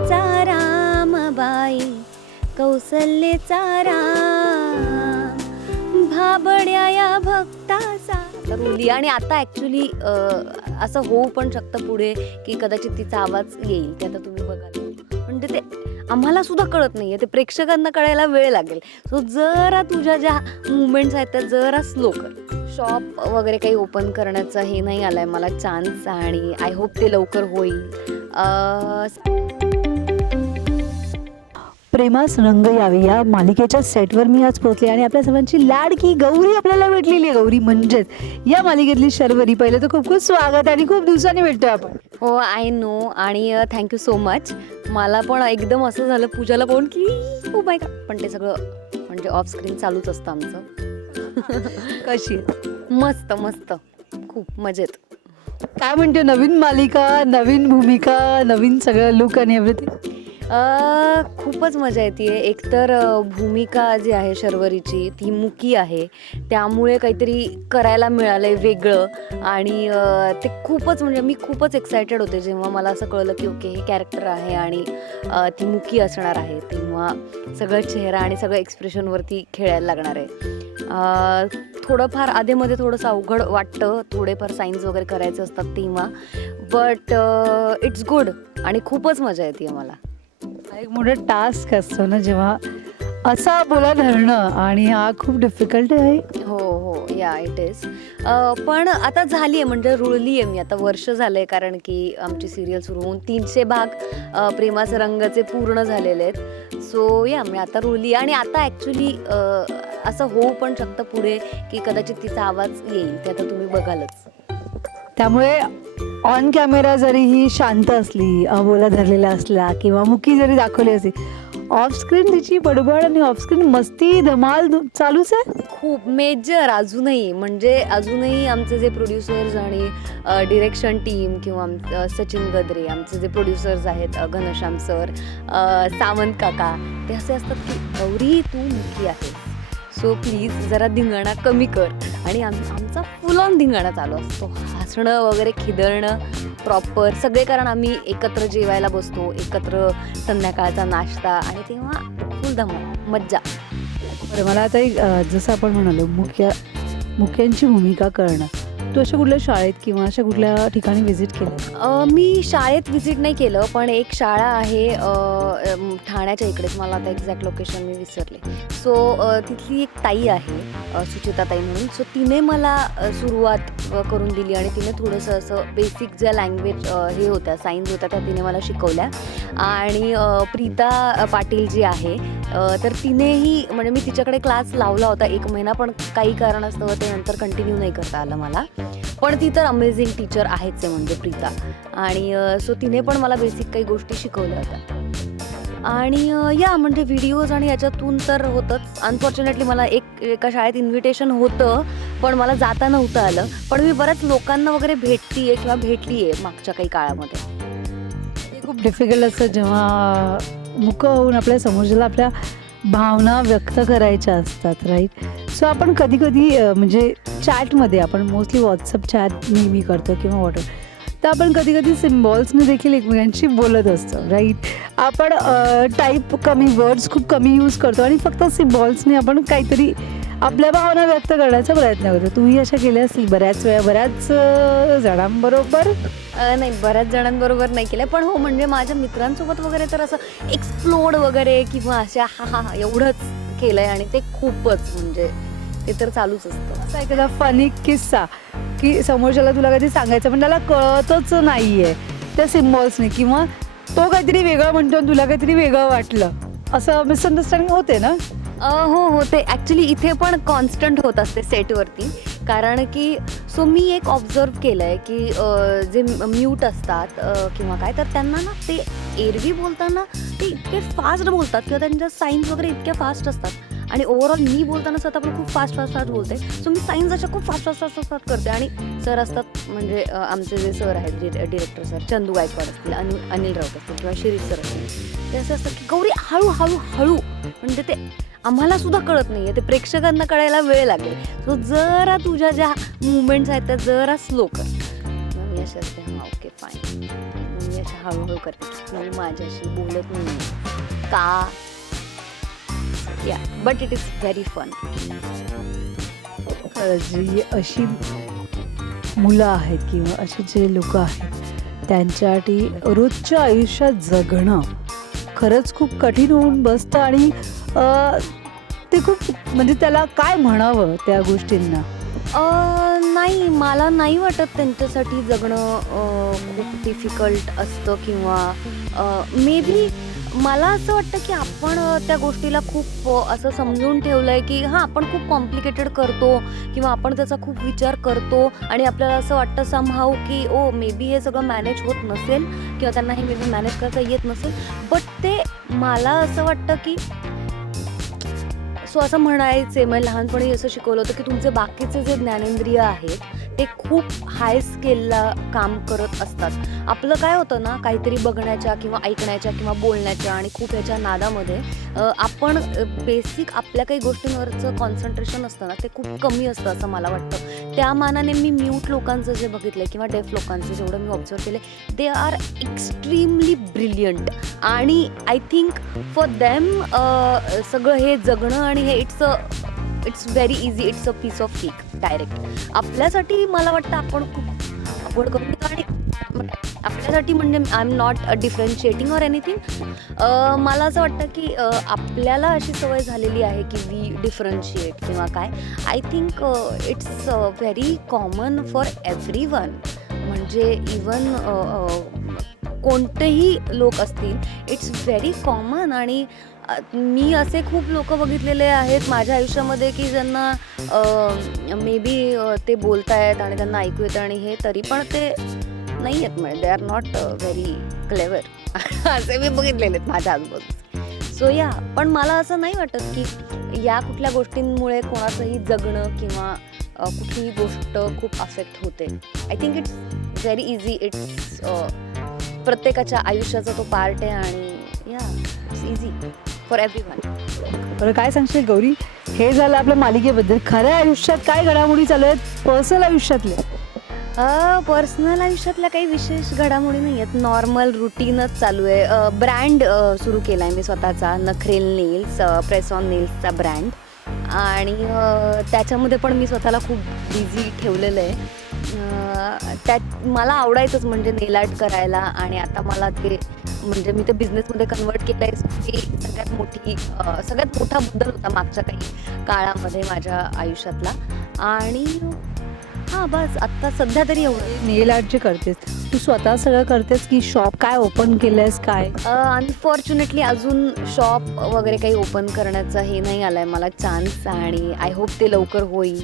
कौसल्येचा रामबाई, कौसल्येचा राम, भाबड्या या भक्ताचा रुली. आणि आता ॲक्च्युली असं होऊ पण शकतं पुढे की कदाचित तिचा आवाज येईल, ते आता तुम्ही बघाल. म्हणजे ते आम्हाला सुद्धा कळत नाहीये, ते प्रेक्षकांना कळायला वेळ लागेल. सो जरा तुझ्या ज्या मुवमेंट्स आहेत त्या जरा स्लो कर. शॉप वगैरे काही ओपन करण्याचं हे नाही आलंय मला चान्स, आणि आय होप ते लवकर होईल. प्रेमास रंग यावी या मालिकेच्या सेटवर मी आज पोहोचले आणि आपल्या सर्वांची लाडकी गौरी आपल्याला भेटलेली आहे. गौरी म्हणजेच या मालिकेतली शर्वरी. पहिले तर खूप खूप स्वागत आणि खूप दिवसांनी भेटतोय आपण. हो, आय नो. आणि थँक्यू सो मच. मला पण एकदम असं झालं पूजाला पाहून की ओ माय गॉड, पण ते सगळं म्हणजे ऑफ स्क्रीन चालूच असतं आमचं. कशी मस्त मस्त, खूप मजेत. काय म्हणते, नवीन मालिका, नवीन भूमिका, नवीन सगळं लुक आणि एव्हरीथिंग? खूपच मजा येते. एकतर भूमिका जी आहे शर्वरीची ती मुकी आहे, त्यामुळे काहीतरी करायला मिळालं आहे वेगळं. आणि ते खूपच म्हणजे मी खूपच एक्सायटेड होते जेव्हा मला असं कळलं की ओके हे कॅरेक्टर आहे आणि ती मुकी असणार आहे. तेव्हा सगळं चेहरा आणि सगळं एक्सप्रेशनवरती खेळायला लागणार आहे. थोडंफार आधेमध्ये थोडंसं अवघड वाटतं, थोडेफार साईन्स वगैरे करायचे असतात तेव्हा, बट इट्स गुड आणि खूपच मजा येते मला. एक मोठा टास्क असतो ना जेव्हा असा बोला धरणं, आणि हा खूप डिफिकल्ट आहे. हो हो, या इट इज. पण आता झाली आहे म्हणजे रुळली आहे मी. आता वर्ष झालं आहे, कारण की आमची सिरियल सुरू होऊन 300 भाग प्रेमाचे रंगाचे पूर्ण झालेले आहेत. सो या मी आता रुळली. आणि आता ॲक्च्युली असं होऊ पण शकतं पुढे की कदाचित तिचा आवाज येईल, ते आता तुम्ही बघालच. त्यामुळे ऑन कॅमेरा जरी ही शांत असली, अबोला धरलेला असला किंवा मुकी जरी दाखवली असली, ऑफ स्क्रीन तिची बडबड आणि ऑफ स्क्रीन मस्ती धमाल चालूच आहे. खूप मेजर अजूनही, म्हणजे अजूनही आमचे जे प्रोड्युसर्स आणि डिरेक्शन टीम किंवा सचिन गद्रे आमचे जे प्रोड्युसर्स आहेत, घनश्याम सर, सावंत काका, ते असे असतात की गौरी तू मुकी आहे, सो प्लीज जरा धिंगाणा कमी कर. आणि आमचा फुल ऑन धिंगाणा चालू असतो, हसणं वगैरे, खिदळणं प्रॉपर सगळे. कारण आम्ही एकत्र जेवायला बसतो, एकत्र संध्याकाळचा नाश्ता, आणि तेव्हा फुल धमाल मज्जा. बरं, मला आता जसं आपण म्हणालो मुख्यांची भूमिका करणं, तू अशा कुठल्या शाळेत किंवा अशा कुठल्या ठिकाणी व्हिजिट केलं? मी शाळेत व्हिजिट नाही केलं, पण एक शाळा आहे ठाण्याच्या इकडेच, मला आता एक्झॅक्ट लोकेशन मी विसरले. सो तिथली एक ताई आहे सुचिता ताई म्हणून. सो तिने मला सुरुवात करून दिली आणि तिने थोडंसं असं बेसिक ज्या लँग्वेज हे होत्या, सायन्स होत्या, त्या तिने मला शिकवल्या. आणि प्रीता पाटील जी आहे, तर तिनेही म्हणजे मी तिच्याकडे क्लास लावला होता 1 महिना, पण काही कारणास्तव ते नंतर कंटिन्यू नाही करता आलं मला. पण ती तर अमेझिंग टीचर आहेच आहे म्हणजे प्रीता. आणि सो तिने पण मला बेसिक काही गोष्टी शिकवल्या होत्या. आणि या म्हणजे व्हिडिओज आणि याच्यातून तर होतंच. अनफॉर्च्युनेटली मला एका शाळेत इन्व्हिटेशन होतं, पण मला जाता नव्हतं आलं. पण मी बऱ्याच लोकांना वगैरे भेटते किंवा भेटली आहे मागच्या काही काळामध्ये. हे खूप डिफिकल्ट असतं जेव्हा मुकं होऊन आपल्या समोरच्याला आपल्या भावना व्यक्त करायच्या असतात, राईट? सो आपण कधी कधी म्हणजे चॅटमध्ये, आपण मोस्टली व्हॉट्सअप चॅट नेहमी करतो किंवा व्हॉट्सअप, तर आपण कधी कधी सिम्बॉल्सने देखील एकमेकांशी बोलत असतो, राईट? आपण टाईप कमी, वर्ड्स खूप कमी यूज करतो आणि फक्त सिम्बॉल्सने आपण काहीतरी आपल्या भावना व्यक्त करण्याचा प्रयत्न करतो. तूही अशा केल्या असतील बऱ्याच वेळा, बऱ्याच जणांबरोबर? नाही, बऱ्याच जणांबरोबर नाही केलं, पण हो म्हणजे माझ्या मित्रांसोबत वगैरे तर असं एक्सप्लोड वगैरे किंवा अशा हा एवढंच केलं आहे. आणि ते खूपच म्हणजे ते तर चालूच असतं. असा एखादा फनी किस्सा की समोरच्याला तुला काहीतरी सांगायचं पण त्याला कळतच नाही आहे त्या सिम्बॉल्सने, किंवा तो काहीतरी वेगळं म्हणतो आणि तुला काहीतरी वेगळं वाटलं, असं मिसअंडरस्टँडिंग होते ना? हो होते. ॲक्च्युली इथे पण कॉन्स्टंट होत असते सेटवरती, कारण की सो मी एक ऑब्झर्व केलं आहे की जे म्यूट असतात किंवा काय, तर त्यांना ना ते एरवी बोलताना ते इतके फास्ट बोलतात किंवा त्यांच्या साईन्स वगैरे इतक्या फास्ट असतात. आणि ओव्हरऑल मी बोलताना स्वतः पण खूप फास्ट बोलते. सो मी साईन्स अशा खूप फास्ट करते. आणि सर असतात म्हणजे आमचे जे सर आहेत, जे डिरेक्टर सर, चंदू गायकवाड असतील, अनिल राऊत असतील किंवा शिरीष सर असतील, ते असे असतात की गौरी हळू, म्हणजे ते आम्हाला सुद्धा कळत नाही आहे, ते प्रेक्षकांना कळायला वेळ लागेल. सो जरा तुझ्या ज्या मुवमेंट्स आहेत त्या जरा स्लो कर. मी असे असते, हां ओके फाईन, मी अशा हळूहळू करते की तू माझ्याशी बोलत नाही का. या but it is very fun. जी अशी मुलं आहेत किंवा अशी जे लोक आहेत त्यांच्यासाठी रोजच्या आयुष्यात जगणं खरंच खूप कठीण होऊन बसतं आणि ते खूप म्हणजे त्याला काय म्हणावं त्या गोष्टींना. नाही, मला नाही वाटत त्यांच्यासाठी जगणं खूप डिफिकल्ट असतं किंवा मे बी मला असं वाटतं की आपण त्या गोष्टीला खूप असं समजून ठेवलं आहे की हां, आपण खूप कॉम्प्लिकेटेड करतो किंवा आपण त्याचा खूप विचार करतो आणि आपल्याला असं वाटतं समहाऊ की ओ मे बी हे सगळं मॅनेज होत नसेल किंवा त्यांना हे मे बी मॅनेज करता येत नसेल. बट ते मला असं वाटतं की सो असं म्हणायचे मग लहानपणी असं शिकवलं होतं की तुमचे बाकीचे जे ज्ञानेंद्रिय आहेत ते खूप हाय स्केलला काम करत असतात. आपलं काय होतं ना, काहीतरी बघण्याच्या किंवा ऐकण्याच्या किंवा बोलण्याच्या आणि खूप ह्याच्या नादामध्ये आपण बेसिक आपल्या काही गोष्टींवरचं कॉन्सन्ट्रेशन असतं ना ते खूप कमी असतं असं मला वाटतं. त्या मानाने मी म्यूट लोकांचं जे बघितलं किंवा डेफ लोकांचं जेवढं मी ऑब्झर्व केले दे आर एक्स्ट्रीमली ब्रिलियंट आणि आय थिंक फॉर दॅम सगळं हे जगणं आणि हे it's very easy. It's a piece of cake direct. आपल्यासाठी मला वाटतं आपण खूप अवघड करून घेतो आणि आपल्यासाठी म्हणजे I am not differentiating or anything. मला असं वाटतं की आपल्याला अशी सवय झालेली आहे की वी डिफरन्शिएट किंवा काय. I think it's very common for every one. म्हणजे इवन कोणतेही लोक असतील इट्स व्हेरी कॉमन. आणि मी असे खूप लोक बघितलेले आहेत माझ्या आयुष्यामध्ये की ज्यांना मे बी ते बोलतायत आणि त्यांना ऐकू येतं आणि हे तरी पण ते नाही आहेत. म्हणजे they are not very clever असे मी बघितलेले आहेत माझ्या आजूबाजूला. सो या पण मला असं नाही वाटत की या कुठल्या गोष्टींमुळे कोणाचंही जगणं किंवा कुठलीही गोष्ट खूप अफेक्ट होते. I think it's very easy. It's प्रत्येकाच्या आयुष्याचा तो पार्ट आहे आणि या इट्स इझी फॉर एव्हरीवन. बरं, काय सांगशील गौरी, हे झालं आपल्या मालिकेबद्दल. खऱ्या आयुष्यात काय घडामोडी चालू आहेत पर्सनल आयुष्यातले? पर्सनल आयुष्यातल्या काही विशेष घडामोडी नाही आहेत. नॉर्मल रुटीनच चालू आहे. ब्रँड सुरू केला आहे मी स्वतःचा, नखरेल नेल्स, प्रेस ऑन नेल्सचा ब्रँड. आणि त्याच्यामध्ये पण मी स्वतःला खूप बिझी ठेवलेलं आहे. त्यात मला आवडायचंच म्हणजे नेल आर्ट करायला आणि आता मला ते म्हणजे मी ते बिझनेसमध्ये कन्वर्ट केलं आहे. ही सगळ्यात मोठा बदल होता मागच्या काही काळामध्ये माझ्या आयुष्यातला. आणि हां बस आत्ता सध्या तरी एवढं. नेल आर्ट जे करतेस तू स्वतः सगळं करतेस की शॉप काय ओपन केलंयस काय? अनफॉर्च्युनेटली अजून शॉप वगैरे काही ओपन करण्याचा हे नाही आलाय मला चान्स आणि आय होप ते लवकर होईल.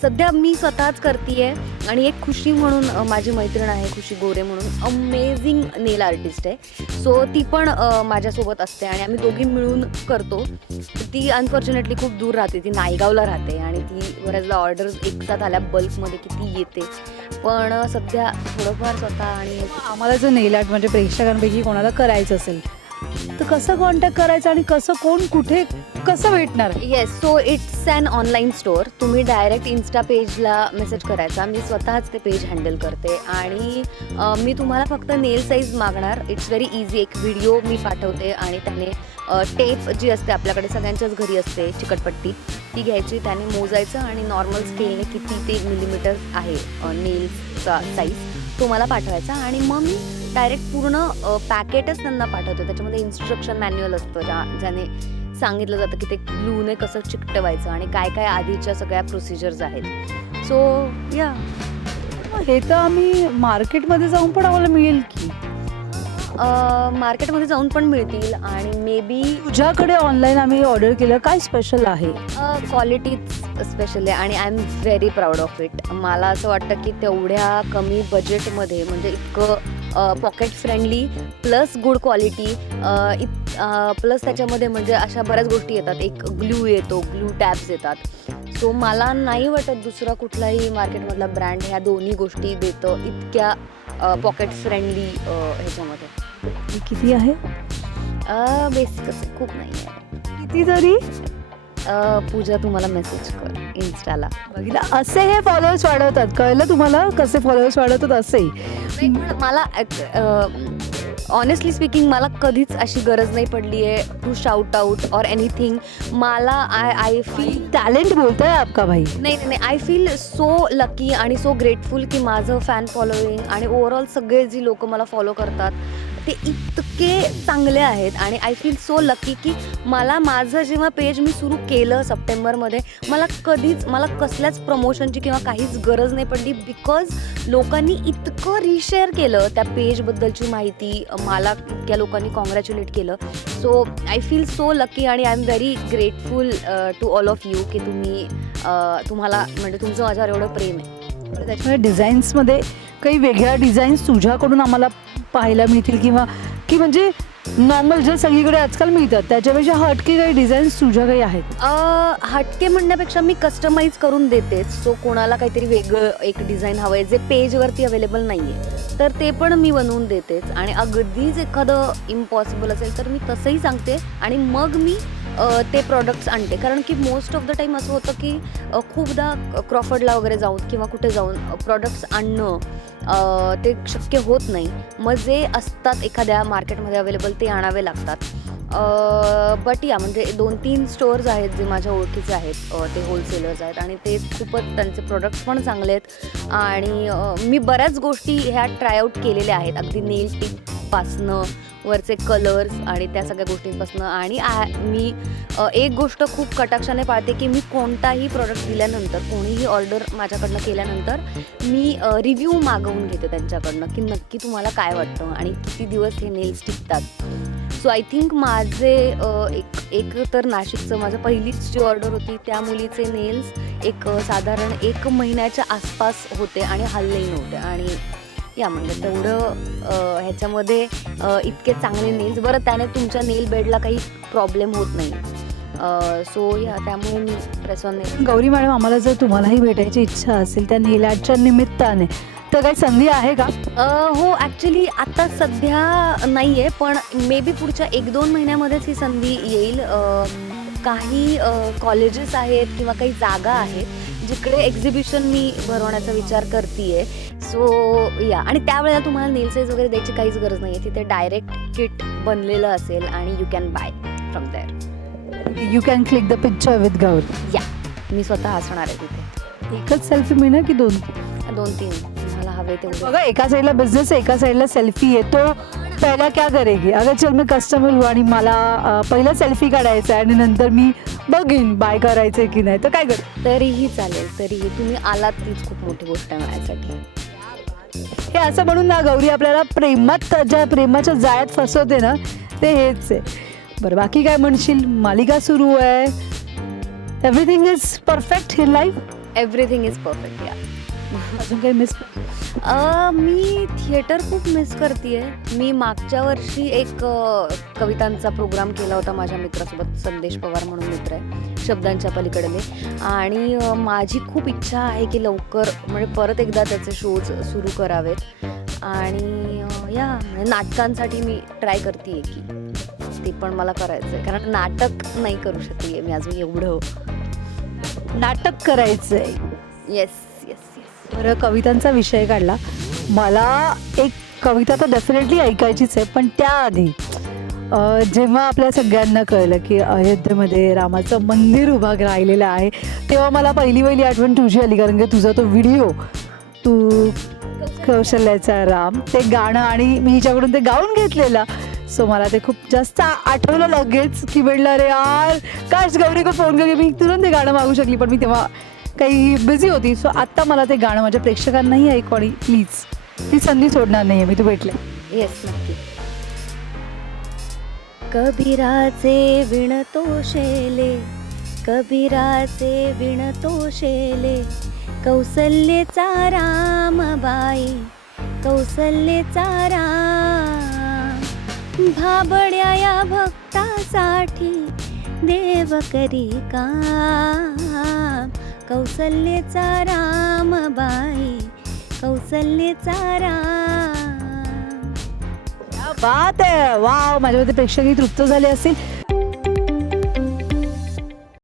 सध्या मी स्वतःच करते आणि एक खुशी म्हणून माझी मैत्रीण आहे खुशी गोरे म्हणून, अमेझिंग नेल आर्टिस्ट आहे. सो ती पण माझ्यासोबत असते आणि आम्ही दोघी मिळून करतो. ती अनफॉर्च्युनेटली खूप दूर राहते, ती नायगावला राहते आणि ती बऱ्याचदा ऑर्डर्स एकसाथ आल्या बल्कमध्ये की ती येते. पण सध्या थोडंफार स्वतः. आणि आम्हाला जर नेल आर्ट म्हणजे प्रेक्षकांपैकी कोणाला करायचं असेल तर कसं कॉन्टॅक्ट करायचं आणि कसं कोण कुठे कसं भेटणार? Yes, so it's an online store. तुम्ही डायरेक्ट इन्स्टा पेजला मेसेज करायचा. मी स्वतःच ते पेज हँडल करते आणि मी तुम्हाला फक्त नेल साईज मागणार. It's very easy. एक व्हिडिओ मी पाठवते आणि त्याने टेप जी असते आपल्याकडे सगळ्यांच्याच घरी असते चिकटपट्टी, ती घ्यायची, त्याने मोजायचं आणि नॉर्मल स्केलने किती ते मिलीमीटर आहे नेलचा साईज तो मला पाठवायचा आणि मग मी डायरेक्ट पूर्ण पॅकेटच त्यांना पाठवते. त्याच्यामध्ये इन्स्ट्रक्शन मॅन्युअल असतं ज्याने सांगितलं जातं की ते ग्लूने कसं चिकटवायचं आणि काय काय आधीच्या सगळ्या प्रोसिजर्स आहेत. सो या हे तर आम्ही मार्केटमध्ये जाऊन पण आम्हाला मिळेल की? मार्केटमध्ये जाऊन पण मिळतील आणि मे बी तुझ्याकडे ऑनलाईन आम्ही ऑर्डर केलं, काय स्पेशल आहे? क्वालिटीच स्पेशल आहे आणि I am very proud of it. मला असं वाटतं की तेवढ्या कमी बजेटमध्ये म्हणजे इतकं pocket friendly plus good quality plus त्याच्यामध्ये म्हणजे अशा बऱ्याच गोष्टी येतात. एक ग्लू येतो, ग्लू टॅब्स येतात. सो मला नाही वाटत दुसरा कुठलाही मार्केटमधला ब्रँड ह्या दोन्ही गोष्टी देतं इतक्या पॉकेट फ्रेंडली ह्याच्यामध्ये. किती आहे? बेसिक असं खूप नाही आहे. किती तरी? पूजा तुम्हाला मेसेज कर इन्स्टाला. बघितलं, असे हे फॉलोअर्स वाढवतात. कळलं तुम्हाला कसे फॉलोअर्स वाढवतात असेही. नाही, पण मला ऑनेस्टली स्पीकिंग मला कधीच अशी गरज नाही पडली आहे to shout out or anything. मला आय फील टॅलेंट बोलताय आपका भाई. नाही, आय फील सो लकी आणि सो ग्रेटफुल की माझं फॅन फॉलोईंग आणि ओव्हरऑल सगळे जी लोक मला फॉलो करतात ते इतके चांगले आहेत. आणि आय फील सो लकी की मला माझं जेव्हा पेज मी सुरू केलं सप्टेंबरमध्ये, मला कसल्याच प्रमोशनची किंवा काहीच गरज नाही पडली. बिकॉज लोकांनी इतकं रिशेअर केलं त्या पेजबद्दलची माहिती, मला इतक्या लोकांनी कॉंग्रॅच्युलेट केलं. So I feel so lucky आणि I am very grateful to all of you की तुम्हाला म्हणजे तुमचं माझ्यावर एवढं प्रेम आहे. त्याच्यामुळे डिझाईन्समध्ये काही वेगळ्या डिझाईन्स तुझ्याकडून आम्हाला पाहायला मिळतील किंवा की म्हणजे नॉर्मल जे सगळीकडे आजकाल मिळतात त्याच्यापेक्षा हटके काही डिझाईन्स तुझ्या काही आहेत? हटके म्हणण्यापेक्षा मी कस्टमाइज करून देतेच. सो कोणाला काहीतरी वेगळं एक डिझाईन हवं आहे जे पेजवरती अवेलेबल नाही आहे तर ते पण मी बनवून देतेच. आणि अगदीच एखादं इम्पॉसिबल असेल तर मी तसंही सांगते आणि मग मी ते प्रॉडक्ट्स आणते. कारण की मोस्ट ऑफ द टाईम असं होतं की खूपदा क्रॉफर्डला वगैरे जाऊन किंवा कुठे जाऊन प्रॉडक्ट्स आणणं ते शक्य होत नाही. मग जे असतात एखाद्या मार्केटमध्ये अवेलेबल ते आणावे लागतात. बट या म्हणजे 2-3 स्टोअर्स आहेत जे माझ्या ओळखीचे आहेत, ते होलसेलर्स आहेत आणि ते खूपच त्यांचे प्रोडक्ट्स पण चांगले आहेत. आणि मी बऱ्याच गोष्टी ह्या ट्रायआउट केलेल्या आहेत, अगदी नेल टिपपासनं वरचे कलर्स आणि त्या सगळ्या गोष्टींपासनं. आणि मी एक गोष्ट खूप कटाक्षाने पाळते की मी कोणताही प्रोडक्ट दिल्यानंतर, कोणीही ऑर्डर माझ्याकडनं केल्यानंतर मी रिव्ह्यू मागवून घेते त्यांच्याकडनं की नक्की तुम्हाला काय वाटतं आणि किती दिवस हे नेल्स टिकतात. सो आय थिंक माझे एक तर नाशिकचं माझं पहिलीच जी ऑर्डर होती त्या मुलीचे नेल्स एक साधारण 1 महिन्याच्या आसपास होते आणि हललेही नव्हते. आणि या म्हणजे तेवढं ह्याच्यामध्ये इतके चांगले नेल्स. बरं, त्याने तुमच्या नेल बेडला काही प्रॉब्लेम होत नाही. सो या त्यामुळे मी प्रेसॉन नेल. गौरी मॅडम, आम्हाला जर तुम्हालाही भेटायची इच्छा असेल त्या नेल आर्टच्या निमित्ताने तर काही संधी आहे का? हो, ॲक्च्युली आता सध्या नाही आहे, पण मे बी पुढच्या 1-2 महिन्यामध्येच ही संधी येईल. काही कॉलेजेस आहेत किंवा काही जागा आहेत जिकडे एक्झिबिशन मी भरवण्याचा विचार करते आहे. सो या, आणि त्यावेळेला तुम्हाला नेल साईज वगैरे द्यायची काहीच गरज नाही आहे. तिथे डायरेक्ट किट बनलेलं असेल आणि you can buy from there. You can click the picture with Gauri. Yeah, मी स्वतः असणार आहे तिथे. एकच सेल्फी मिळणार की 2-3 मला हवे तेवढे. बघा, एका साईडला बिझनेस आहे, एका साईडला सेल्फी आहे. तो पहिला क्या करेगी? अगर चल मी कस्टमर हूँ आणि मला पहिला सेल्फी काढायचा आहे आणि नंतर मी बघीन बाय करायचं आहे की नाही, तर काय कर? तरीही चालेल. तरीही तुम्ही आलात तीच खूप मोठी गोष्ट आहे माझ्यासाठी. हे असं म्हणून ना गौरी आपल्याला प्रेमाच्या जाळ्यात फसवते ना, ते हेच आहे. बरं, बाकी काय म्हणशील? मालिका सुरू आहे, everything is perfect in life. Everything is perfect. या, अजून काही मिस? मी थिएटर खूप मिस करते आहे. मी मागच्या वर्षी एक कवितांचा प्रोग्राम केला होता माझ्या मित्रासोबत, संदेश पवार म्हणून मित्र आहे, शब्दांच्या पलीकडले. आणि माझी खूप इच्छा आहे की लवकर म्हणजे परत एकदा त्याचे शोज सुरू करावेत. आणि या नाटकांसाठी मी ट्राय करते आहे की ते पण मला करायचं आहे, कारण नाटक नाही करू शकते आहे मी अजून एवढं. नाटक करायचं आहे. येस. बरं, कवितांचा विषय काढला. मला एक कविता तर डेफिनेटली ऐकायचीच आहे, पण त्याआधी जेव्हा आपल्या सगळ्यांना कळलं की अयोध्येमध्ये रामाचं मंदिर उभा राहिलेलं आहे, तेव्हा मला पहिली आठवण तुझी आली. कारण की तुझा तो व्हिडिओ, तू कौशल्याचा राम, ते गाणं, आणि मी हिच्याकडून ते गाऊन घेतलेलं. सो मला ते खूप जास्त आठवलं लगेच की म्हटलं अरे यार, काश गौरी को फोन करके मी तुरंत ते गाणं मागू शकली, पण मी तेव्हा काही बिझी होती. सो आत्ता मला ते गाणं माझ्या प्रेक्षकांनाही ऐकू आणि प्लीज ती संधी सोडणार नाही आहे मी. तू भेटले. येस, नक्की. कबीराचे विणतो शेले, कबीराचे विणतो शेले, कौसल्येचा रामबाई, कौसल्येचा राम. भाबड्या या भक्तासाठी देव करी काम, कौसल्येचा रामबाई, कौसल्येचा राम. बात आहे. वाव, माझ्यामध्ये प्रेक्षकही तृप्त झाले असतील.